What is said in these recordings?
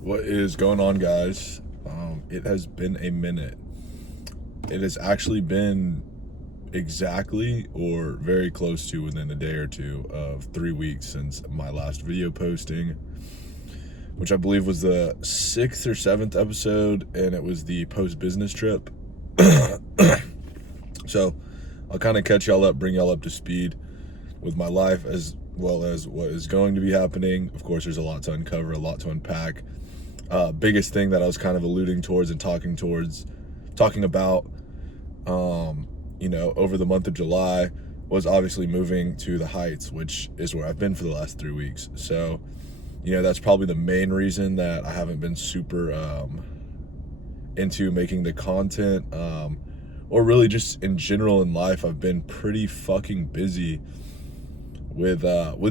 What is going on, guys? It has been a minute. It has actually been exactly or very close to within a day or two of 3 weeks since my last video posting, which I believe was the 6th or 7th episode, and it was the post-business trip. So I'll kind of catch y'all up, bring y'all up to speed with my life as well as what is going to be happening. Of course, there's a lot to uncover, a lot to unpack. Biggest thing that I was kind of alluding towards and talking about, over the month of July was obviously moving to the Heights, which is where I've been for the last 3 weeks. So, that's probably the main reason that I haven't been super into making the content, or really just in general in life. I've been pretty fucking busy with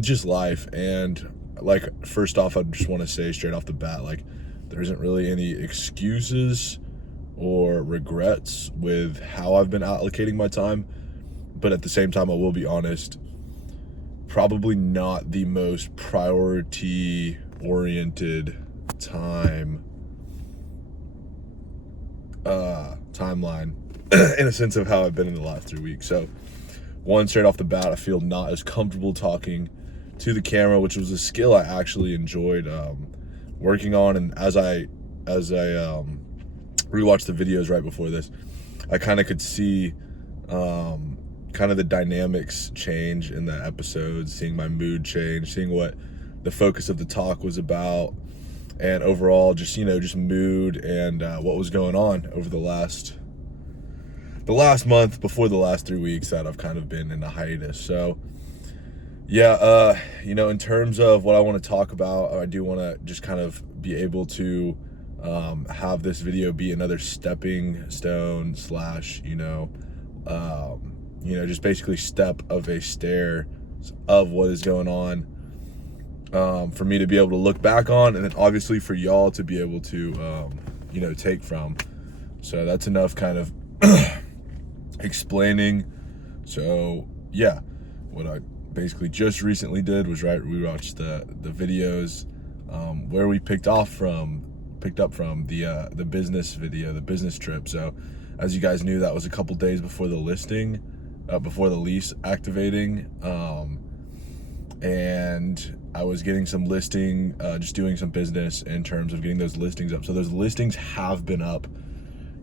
just life. And first off, I just want to say straight off the bat, there isn't really any excuses or regrets with how I've been allocating my time. But at the same time, I will be honest, probably not the most priority oriented timeline in a sense of how I've been in the last 3 weeks. So one, straight off the bat, I feel not as comfortable talking to the camera, which was a skill I actually enjoyed working on. And as I rewatched the videos right before this, I kind of could see kind of the dynamics change in the episodes, seeing my mood change, seeing what the focus of the talk was about, and overall just mood and what was going on over the last month before the last 3 weeks that I've kind of been in a hiatus. So yeah, in terms of what I want to talk about, I do want to just kind of be able to have this video be another stepping stone / just basically step of a stair of what is going on, for me to be able to look back on, and then obviously for y'all to be able to take from. So that's enough kind of explaining. So yeah, what I basically just recently did was we watched the videos where we picked up from the business video, the business trip. So as you guys knew, that was a couple days before the lease activating, and I was getting some listing, just doing some business in terms of getting those listings up. So those listings have been up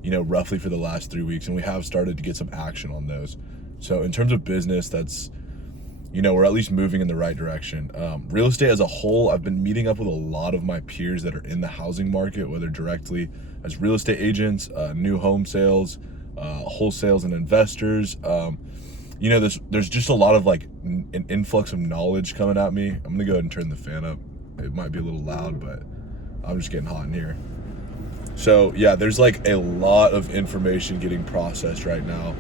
roughly for the last 3 weeks, and we have started to get some action on those. So in terms of business, that's we're at least moving in the right direction. Real estate as a whole, I've been meeting up with a lot of my peers that are in the housing market, whether directly as real estate agents, new home sales, wholesales, and investors. There's just a lot of an influx of knowledge coming at me. I'm gonna go ahead and turn the fan up. It might be a little loud, but I'm just getting hot in here. So yeah, there's a lot of information getting processed right now.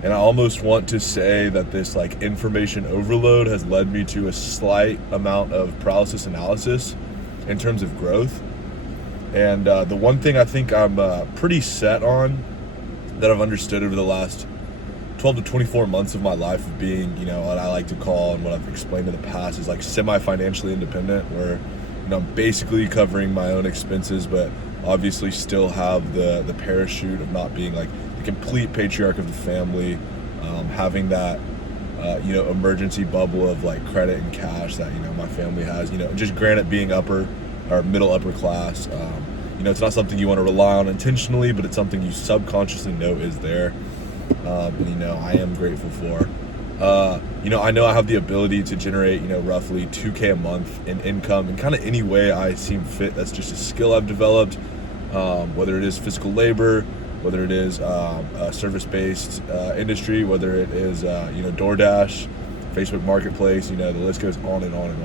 And I almost want to say that this information overload has led me to a slight amount of paralysis analysis in terms of growth. And the one thing I think I'm pretty set on, that I've understood over the last 12 to 24 months of my life of being, what I like to call, and what I've explained in the past, is semi-financially independent, where I'm basically covering my own expenses, but obviously still have the parachute of not being the complete patriarch of the family, having that emergency bubble of credit and cash that my family has. Just granted, being middle upper class, it's not something you want to rely on intentionally, but it's something you subconsciously know is there, and I am grateful for. I know I have the ability to generate roughly $2,000 a month in income in kind of any way I seem fit. That's just a skill I've developed, whether it is physical labor, whether it is a service-based industry, whether it is DoorDash, Facebook Marketplace, the list goes on and on and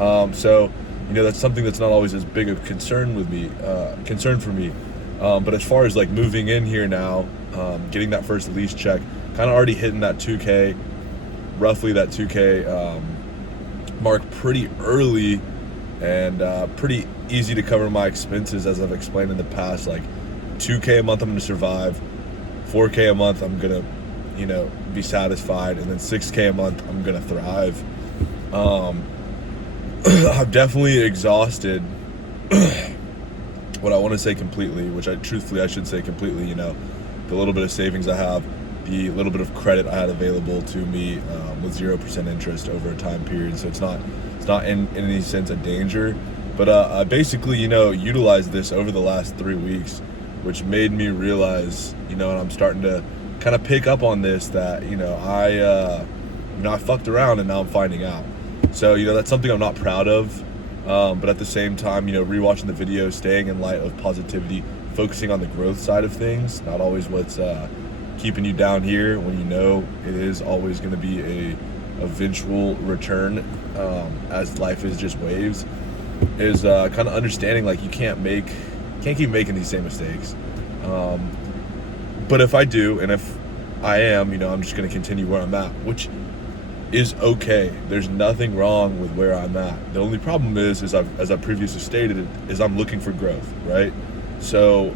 on. So that's something that's not always as big a concern for me. But as far as moving in here now, getting that first lease check, kind of already hitting that 2K, roughly that 2K mark pretty early, and pretty easy to cover my expenses, as I've explained in the past. 2K a month I'm going to survive, 4K a month I'm going to be satisfied, and then 6K a month I'm going to thrive. I'm definitely exhausted what I want to say completely, which I should say completely, the little bit of savings I have, the little bit of credit I had available to me with 0% interest over a time period. So it's not in any sense a danger. But I basically, utilized this over the last 3 weeks, which made me realize, and I'm starting to kind of pick up on this, that, I fucked around and now I'm finding out. So, that's something I'm not proud of. But at the same time, rewatching the video, staying in light of positivity, focusing on the growth side of things, not always what's keeping you down here, when it is always going to be a eventual return, as life is just waves, is kind of understanding like you can't keep making these same mistakes. But if I do, and if I am, I'm just going to continue where I'm at, which is okay. There's nothing wrong with where I'm at. The only problem is as I previously stated, is I'm looking for growth, right? So,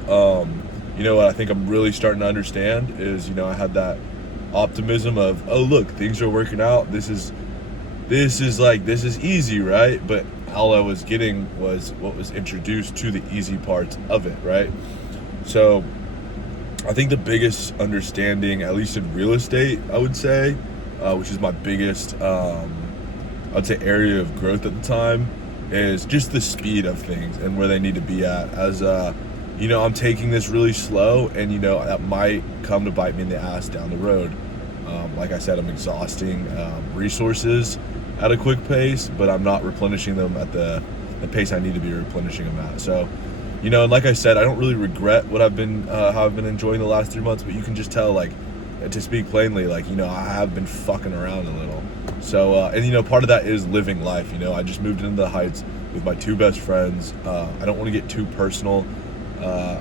what I think I'm really starting to understand is, I had that optimism of, oh, look, things are working out. This is easy, right? But all I was getting was what was introduced to the easy parts of it, right? So I think the biggest understanding, at least in real estate, I would say, which is my biggest, I'd say, area of growth at the time, is just the speed of things and where they need to be at. As I'm taking this really slow, and that might come to bite me in the ass down the road. Like I said, I'm exhausting resources at a quick pace, but I'm not replenishing them at the pace I need to be replenishing them at. So, and like I said, I don't really regret what I've been how I've been enjoying the last 3 months, but you can just tell, like, to speak plainly, like, I have been fucking around a little. So, and part of that is living life. I just moved into the Heights with my 2 best friends. I don't want to get too personal I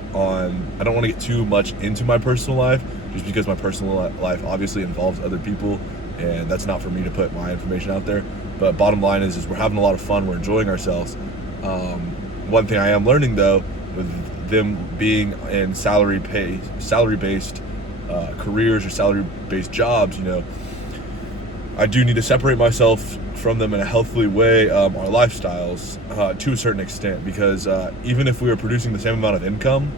don't want to get too much into my personal life, just because my personal life obviously involves other people, and that's not for me to put my information out there. But bottom line is we're having a lot of fun, we're enjoying ourselves. One thing I am learning, though, with them being in salary-based careers or salary-based jobs, I do need to separate myself from them in a healthy way, our lifestyles, to a certain extent, because even if we are producing the same amount of income,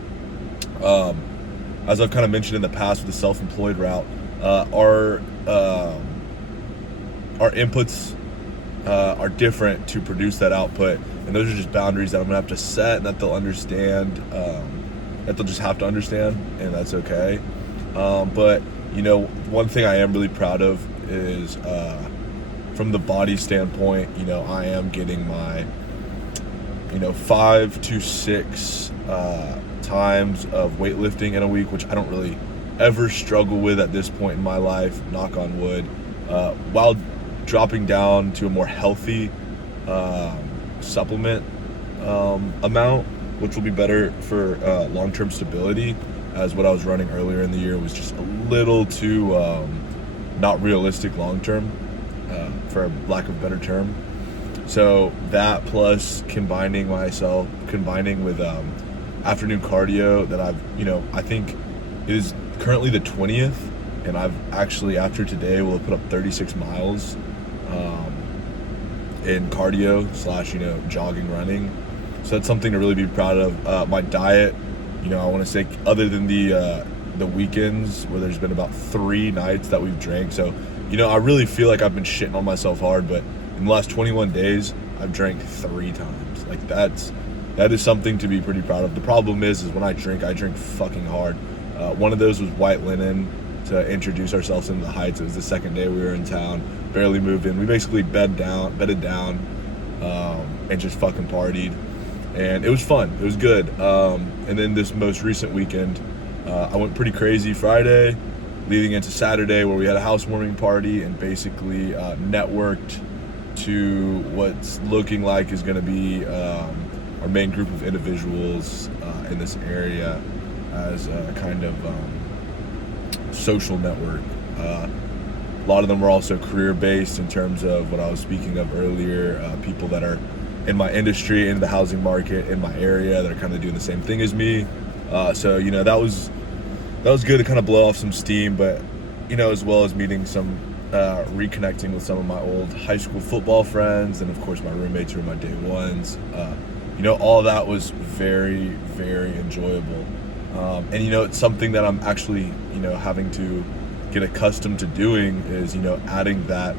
as I've kind of mentioned in the past with the self-employed route, our inputs are different to produce that output, and those are just boundaries that I'm gonna have to set, and that they'll understand, that they'll just have to understand, and that's okay. But one thing I am really proud of is, from the body standpoint, I am getting my 5 to 6 times of weightlifting in a week, which I don't really ever struggle with at this point in my life, knock on wood, while dropping down to a more healthy supplement amount, which will be better for long-term stability, as what I was running earlier in the year was just a little too not realistic long-term, for lack of a better term. So that, plus combining with afternoon cardio that I think is currently the 20th, and I've actually, after today, will have put up 36 miles in cardio / jogging, running. So that's something to really be proud of. My diet, I want to say, other than the weekends where there's been about 3 nights that we've drank. So, I really feel like I've been shitting on myself hard, but in the last 21 days, I've drank 3 times. Like, that is something to be pretty proud of. The problem is when I drink fucking hard. One of those was White Linen, to introduce ourselves into the Heights. It was the second day we were in town, barely moved in. We basically bedded down, and just fucking partied. And it was fun. It was good. And then this most recent weekend, I went pretty crazy Friday, leading into Saturday, where we had a housewarming party and basically networked to what's looking like is going to be our main group of individuals in this area, as a kind of social network. A lot of them were also career-based, in terms of what I was speaking of earlier, people that are in my industry, in the housing market, in my area, that are kind of doing the same thing as me. So, that was good to kind of blow off some steam, but, as well as meeting some, reconnecting with some of my old high school football friends, and of course my roommates who are my day ones. all that was very, very enjoyable. And it's something that I'm actually having to get accustomed to doing is adding that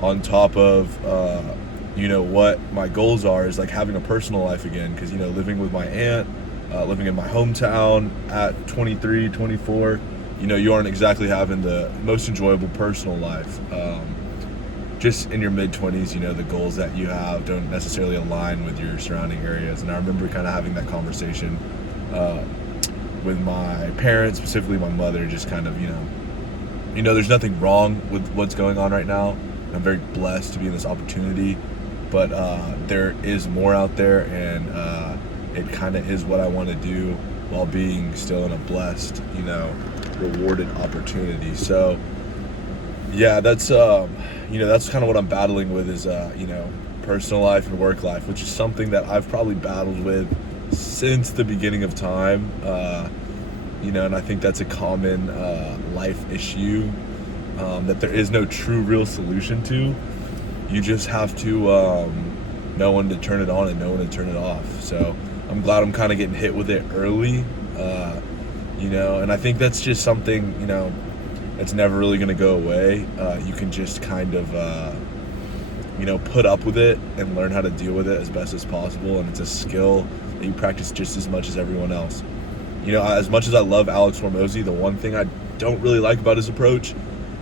on top of what my goals are, is like having a personal life again, because living with my aunt, living in my hometown at 23, 24, you aren't exactly having the most enjoyable personal life. Just in your mid-20s, the goals that you have don't necessarily align with your surrounding areas. And I remember kind of having that conversation with my parents, specifically my mother, just kind of there's nothing wrong with what's going on right now. I'm very blessed to be in this opportunity, but there is more out there, and it kind of is what I want to do while being still in a blessed, rewarded opportunity. So yeah, that's that's kind of what I'm battling with, is personal life and work life, which is something that I've probably battled with since the beginning of time. And I think that's a common life issue that there is no true real solution to. You just have to know when to turn it on and know when to turn it off. So I'm glad I'm kind of getting hit with it early, and I think that's just something it's never really going to go away. You can just kind of put up with it and learn how to deal with it as best as possible, and it's a skill that you practice just as much as everyone else. As much as I love Alex Hormozy, the one thing I don't really like about his approach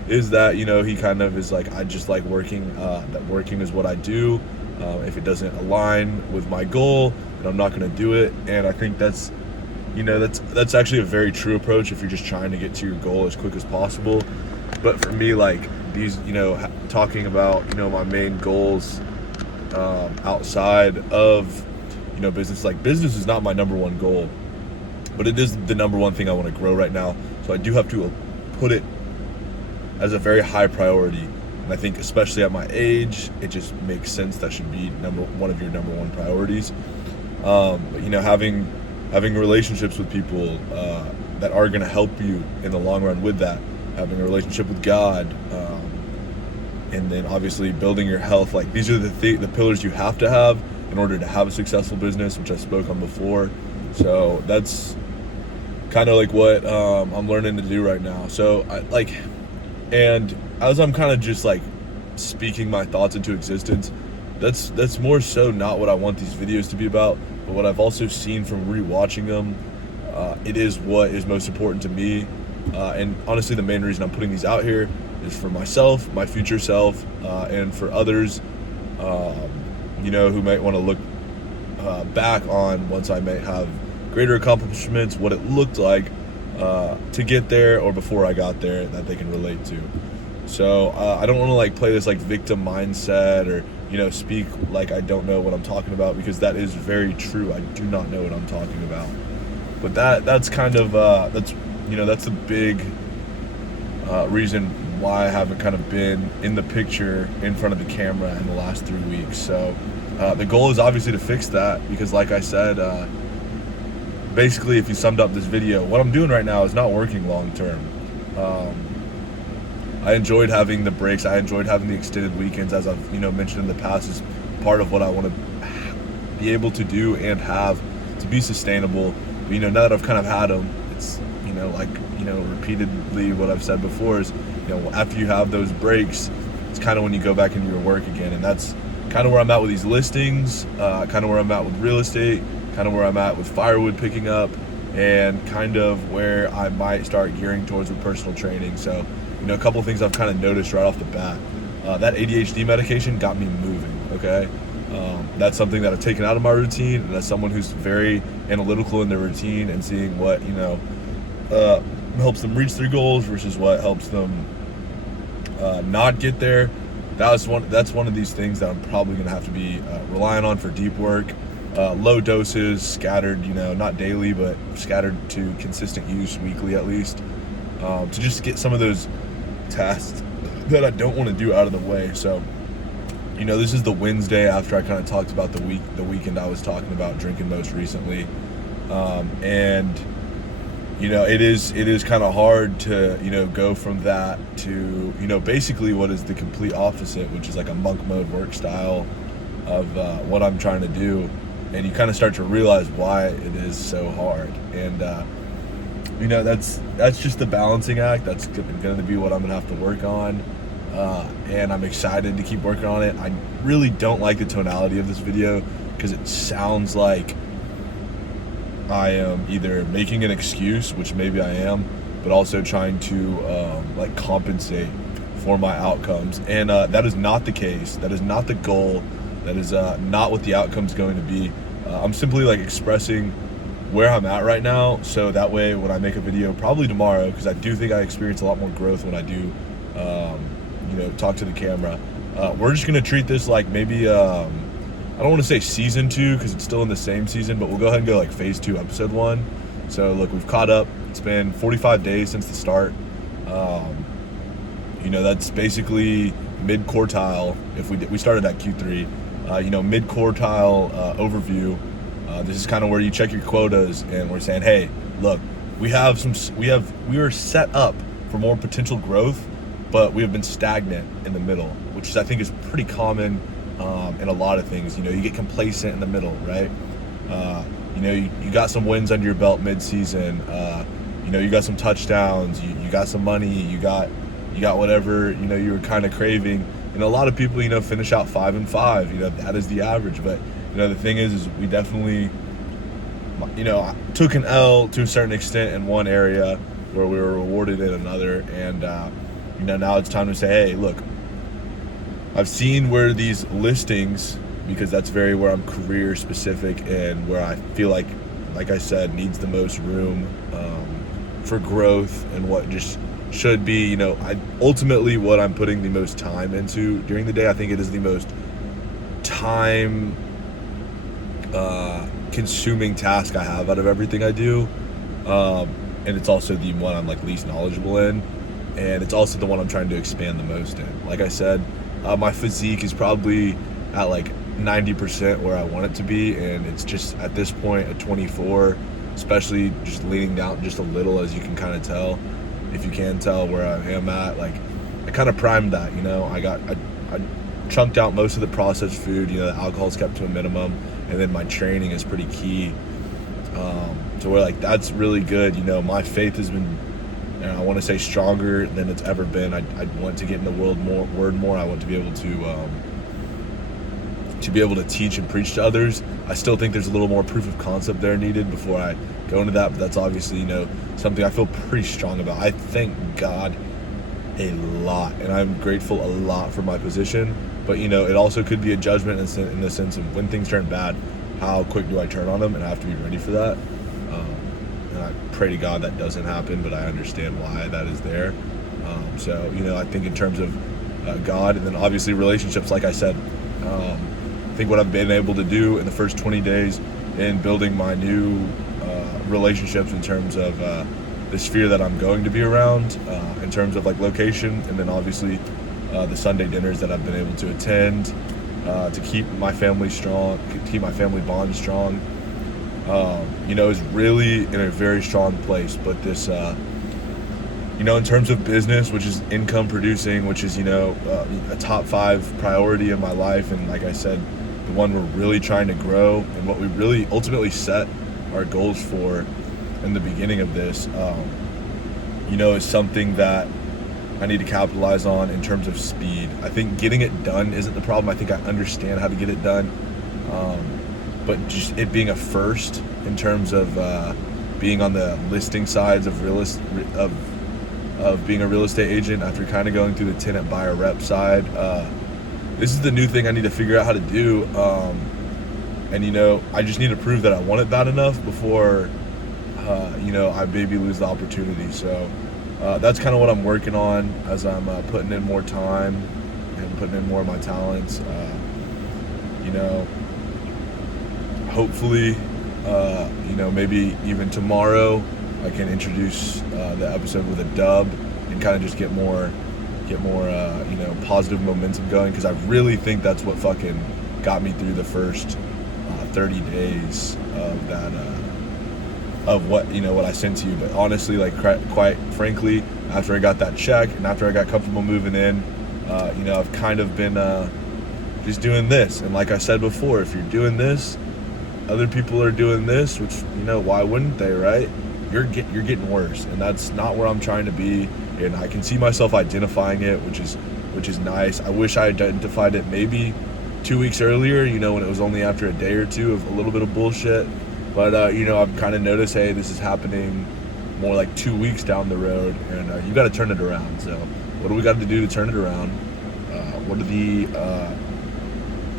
is that he kind of is like, I just like working, that working is what I do. If it doesn't align with my goal, then I'm not going to do it. And I think that's that's actually a very true approach if you're just trying to get to your goal as quick as possible. But for me, like these, talking about my main goals outside of business, like business is not my number one goal, but it is the number one thing I want to grow right now. So I do have to put it as a very high priority. And I think especially at my age, it just makes sense that should be one of your number one priorities. But having relationships with people that are going to help you in the long run with that, having a relationship with God, and then obviously building your health. Like these are the pillars you have to have in order to have a successful business, which I spoke on before. So that's kind of like what I'm learning to do right now. So and as I'm kind of just like speaking my thoughts into existence, that's more so not what I want these videos to be about, but what I've also seen from rewatching them. It is what is most important to me, and honestly the main reason I'm putting these out here is for myself, my future self, and for others who might want to look back on once I may have greater accomplishments, what it looked like to get there, or before I got there, that they can relate to. So I don't want to like play this like victim mindset, or speak like I don't know what I'm talking about, because that is very true. I do not know what I'm talking about. But that's kind of that's a big reason why I haven't kind of been in the picture in front of the camera in the last 3 weeks. So the goal is obviously to fix that, because like I said, basically if you summed up this video, what I'm doing right now is not working long term. I enjoyed having the breaks. I enjoyed having the extended weekends, as I've mentioned in the past, is part of what I want to be able to do and have to be sustainable. But now that I've kind of had them, it's repeatedly what I've said before is after you have those breaks, it's kind of when you go back into your work again. And that's kind of where I'm at with these listings, kind of where I'm at with real estate, kind of where I'm at with firewood picking up, and kind of where I might start gearing towards with personal training. So a couple of things I've kind of noticed right off the bat. That ADHD medication got me moving, okay? That's something that I've taken out of my routine, and as someone who's very analytical in their routine and seeing what, helps them reach their goals versus what helps them not get there, that's one of these things that I'm probably going to have to be relying on for deep work. Low doses, scattered, not daily, but scattered to consistent use weekly at least, to just get some of those tasks that I don't want to do out of the way. So this is the Wednesday after I kind of talked about the weekend I was talking about drinking most recently, and it is kind of hard to go from that to basically what is the complete opposite, which is like a monk mode work style of what I'm trying to do. and you kind of start to realize why it is so hard. And that's just the balancing act. That's going to be what I'm going to have to work on, and I'm excited to keep working on it. I really don't like the tonality of this video because it sounds like I am either making an excuse, which maybe I am, but also trying to compensate for my outcomes. And that is not the case. That is not the goal. That is not what the outcome is going to be. I'm simply expressing where I'm at right now, so that way when I make a video, probably tomorrow, because I do think I experience a lot more growth when I do talk to the camera. We're just gonna treat this like maybe I don't want to say season 2 because it's still in the same season, but we'll go ahead and go phase 2 episode 1. So look, we've caught up. It's been 45 days since the start. That's basically mid quartile. If we started at Q3, mid quartile overview. This is kind of where you check your quotas, and we're saying, hey, look, we are set up for more potential growth, but we have been stagnant in the middle, which I think is pretty common in a lot of things. You get complacent in the middle, right? You got some wins under your belt mid-season. You got some touchdowns. You got some money. You got whatever you were kind of craving. And a lot of people finish out 5-5. That is the average. But the thing is we definitely took an L to a certain extent in one area where we were rewarded in another. And now it's time to say, hey, look, I've seen where these listings, because that's where I'm career specific and where I feel like I said, needs the most room for growth, and what just should be, ultimately what I'm putting the most time into during the day. I think it is the most time consuming task I have out of everything I do. And it's also the one I'm least knowledgeable in. And it's also the one I'm trying to expand the most in. Like I said, my physique is probably at 90% where I want it to be, and it's just at this point at 24, especially just leaning down just a little, as you can kind of tell, if you can tell where I am at. I kind of primed that, I chunked out most of the processed food, the alcohol's kept to a minimum, and then my training is pretty key, to where that's really good. My faith has been, and I want to say, stronger than it's ever been. I want to get in the word more. I want to be able to teach and preach to others. I still think there's a little more proof of concept there needed before I go into that, but that's obviously something I feel pretty strong about. I thank God a lot, and I'm grateful a lot for my position, but it also could be a judgment in the sense of when things turn bad, how quick do I turn on them, and I have to be ready for that. And I pray to God that doesn't happen, but I understand why that is there. So I think in terms of God, and then obviously relationships, like I said, I think what I've been able to do in the first 20 days in building my new relationships in terms of the sphere that I'm going to be around, in terms of location, and then obviously the Sunday dinners that I've been able to attend, to keep my family strong, keep my family bond strong, is really in a very strong place. But this, in terms of business, which is income producing, which is, a top 5 priority in my life, and like I said, the one we're really trying to grow, and what we really ultimately set our goals for in the beginning of this, is something that I need to capitalize on in terms of speed. I think getting it done isn't the problem. I think I understand how to get it done, but just it being a first in terms of being on the listing sides of being a real estate agent, after kind of going through the tenant buyer rep side. This is the new thing I need to figure out how to do, and I just need to prove that I want it bad enough before I maybe lose the opportunity. So that's kind of what I'm working on as I'm putting in more time and putting in more of my talents. Hopefully, maybe even tomorrow I can introduce the episode with a dub and kind of just get more positive momentum going, because I really think that's what fucking got me through the first 30 days of that, of what I sent to you. But honestly, quite frankly, after I got that check and after I got comfortable moving in, I've kind of been just doing this. And like I said before, if you're doing this, other people are doing this, which, you know, why wouldn't they, right? You're getting worse, and that's not where I'm trying to be. And I can see myself identifying it, which is nice. I wish I identified it maybe 2 weeks earlier, you know, when it was only after a day or two of a little bit of bullshit. But you know, I've kind of noticed, hey, this is happening more like 2 weeks down the road, and you got to turn it around. So what do we got to do to turn it around? What are the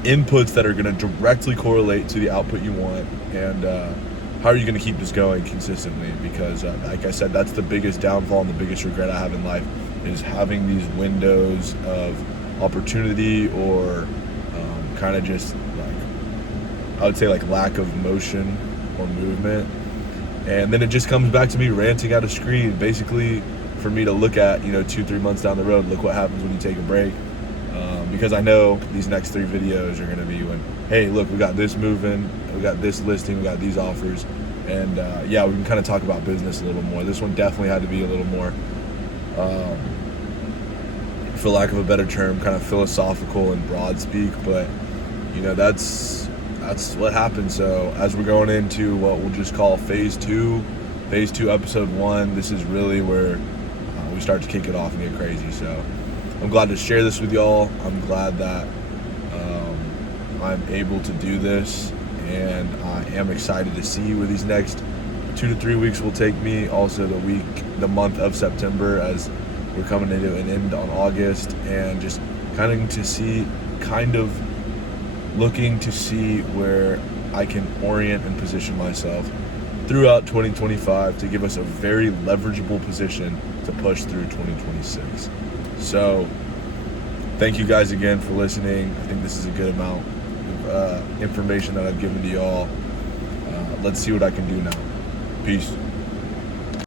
inputs that are going to directly correlate to the output you want, and how are you going to keep this going consistently? Because like I said, that's the biggest downfall and the biggest regret I have in life, is having these windows of opportunity, or kind of just like, I would say, like lack of motion or movement. And then it just comes back to me ranting at a screen, basically, for me to look at, you know, 2-3 months down the road, look what happens when you take a break. Because I know these next 3 videos are going to be when, hey, look, we got this moving, we got this listing, we got these offers. And yeah, we can kind of talk about business a little more. This one definitely had to be a little more, for lack of a better term, kind of philosophical and broad speak. But, you know, that's what happened. So as we're going into what we'll just call phase 2 episode 1, this is really where we start to kick it off and get crazy. So I'm glad to share this with y'all. I'm glad that I'm able to do this, and I am excited to see where these next 2 to 3 weeks will take me. Also the month of September, as we're coming into an end on August, and just kind of looking to see where I can orient and position myself throughout 2025 to give us a very leverageable position to push through 2026. So thank you guys again for listening. I think this is a good amount of information that I've given to y'all. Let's see what I can do now. Peace.